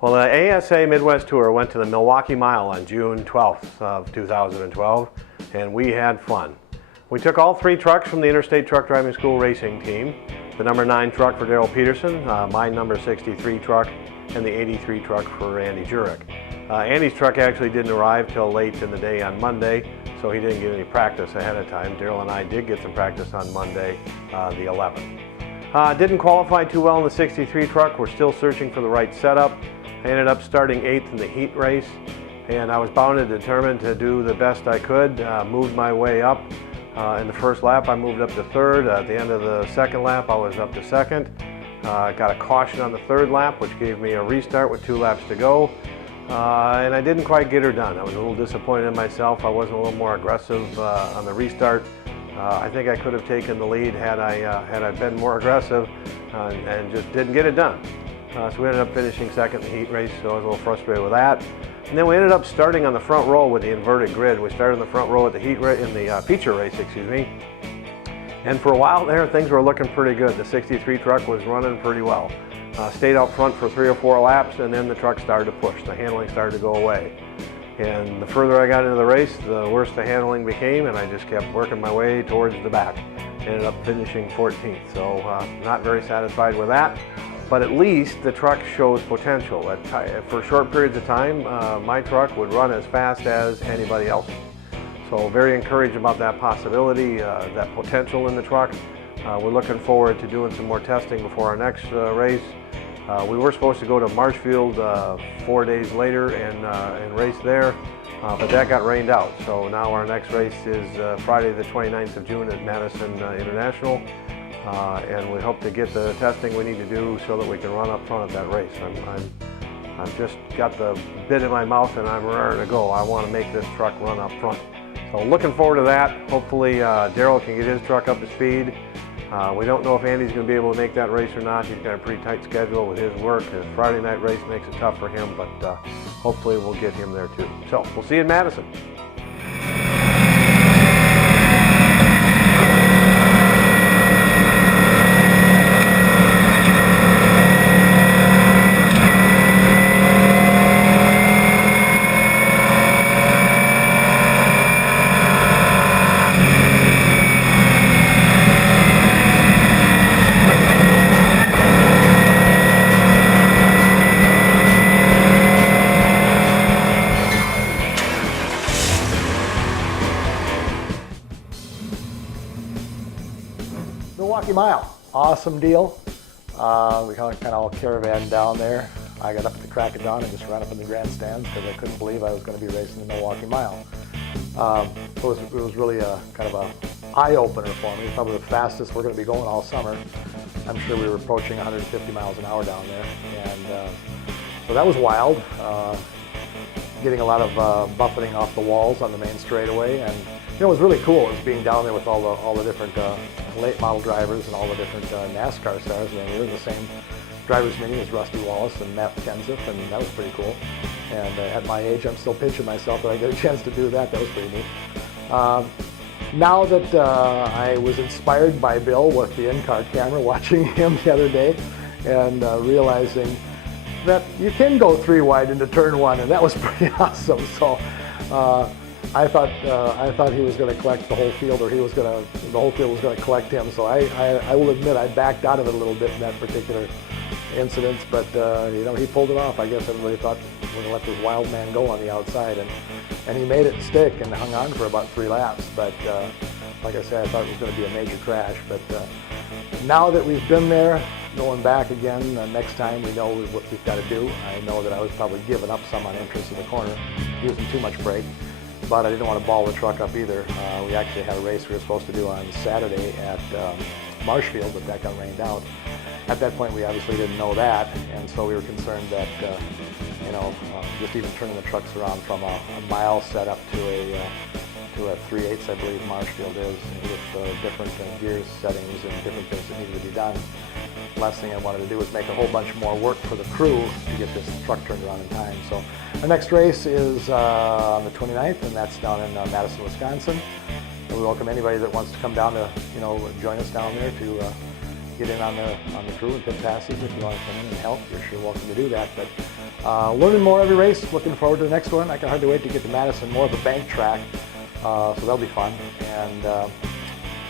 Well, the ASA Midwest Tour went to the Milwaukee Mile on June 12th of 2012, and we had fun. We took all 3 trucks from the Interstate Truck Driving School racing team, the number 9 truck for Darrell Peterson, my number 63 truck, and the 83 truck for Andy Jurek. Andy's truck actually didn't arrive till late in the day on Monday, so he didn't get any practice ahead of time. Darrell and I did get some practice on Monday, the 11th. Didn't qualify too well in the 63 truck. We're still searching for the right setup. I ended up starting 8th in the heat race, and I was bound and determined to do the best I could. Moved my way up. In the first lap, I moved up to 3rd. At the end of the second lap, I was up to 2nd. Got a caution on the 3rd lap, which gave me a restart with 2 laps to go. And I didn't quite get her done. I was a little disappointed in myself. I wasn't a little more aggressive on the restart. I think I could have taken the lead had I been more aggressive, and just didn't get it done. So we ended up finishing 2nd in the heat race, so I was a little frustrated with that. And then we ended up starting on the front row with the inverted grid. We started in the front row at the feature race, And for a while there, things were looking pretty good. The 63 truck was running pretty well. Stayed out front for 3 or 4 laps, and then the truck started to push. The handling started to go away. And the further I got into the race, the worse the handling became, and I just kept working my way towards the back. Ended up finishing 14th, so not very satisfied with that. But at least the truck shows potential. For short periods of time, my truck would run as fast as anybody else's. So very encouraged about that possibility, that potential in the truck. We're looking forward to doing some more testing before our next race. We were supposed to go to Marshfield 4 days later and race there, but that got rained out. So now our next race is Friday the 29th of June at Madison International. And we hope to get the testing we need to do so that we can run up front at that race. I've just got the bit in my mouth and I'm raring to go. I want to make this truck run up front. So looking forward to that. Hopefully Darrell can get his truck up to speed. We don't know if Andy's going to be able to make that race or not. He's got a pretty tight schedule with his work. His Friday night race makes it tough for him, but hopefully we'll get him there too. So we'll see you in Madison. Milwaukee Mile, awesome deal. We kind of all caravan down there. I got up at the crack of dawn and just ran up in the grandstands because I couldn't believe I was going to be racing the Milwaukee Mile. It was really a kind of a eye-opener for me. Probably the fastest we're going to be going all summer. I'm sure we were approaching 150 miles an hour down there, and so that was wild. Getting a lot of buffeting off the walls on the main straightaway, and it was really cool. It was being down there with all the different late model drivers and all the different NASCAR stars. I mean, we were in the same driver's meeting as Rusty Wallace and Matt Kenseth, and that was pretty cool. And at my age, I'm still pinching myself that I get a chance to do that. That was pretty neat. Now that I was inspired by Bill with the in-car camera, watching him the other day, and realizing that you can go 3 wide into turn 1, and that was pretty awesome. So I thought he was going to collect the whole field, or the whole field was going to collect him. So I will admit I backed out of it a little bit in that particular incident, but he pulled it off. I guess everybody thought we're going to let this wild man go on the outside, and he made it stick and hung on for about 3 laps. But like I said, I thought it was going to be a major crash. But now that we've been there, going back again, next time we know what we've got to do. I know that I was probably giving up some on entrance in the corner, using too much brake, but I didn't want to ball the truck up either. We actually had a race we were supposed to do on Saturday at Marshfield, but that got rained out. At that point, we obviously didn't know that, and so we were concerned that just even turning the trucks around from a mile setup to a 3/8, I believe Marshfield is, with different gears settings and different things that needed to be done. The last thing I wanted to do was make a whole bunch more work for the crew to get this truck turned around in time. So our next race is on the 29th, and that's down in Madison, Wisconsin. And we welcome anybody that wants to come down to, join us down there to get in on the crew and pit passes. If you want to come in and help, you're sure welcome to do that. But learning more every race. Looking forward to the next one. I can hardly wait to get to Madison, more of a bank track. So that'll be fun. And I'm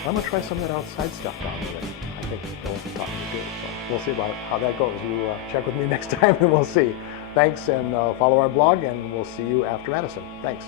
going to try some of that outside stuff down there. I think they'll talk to me too. So we'll see about how that goes. You check with me next time and we'll see. Thanks, and follow our blog, and we'll see you after Madison. Thanks.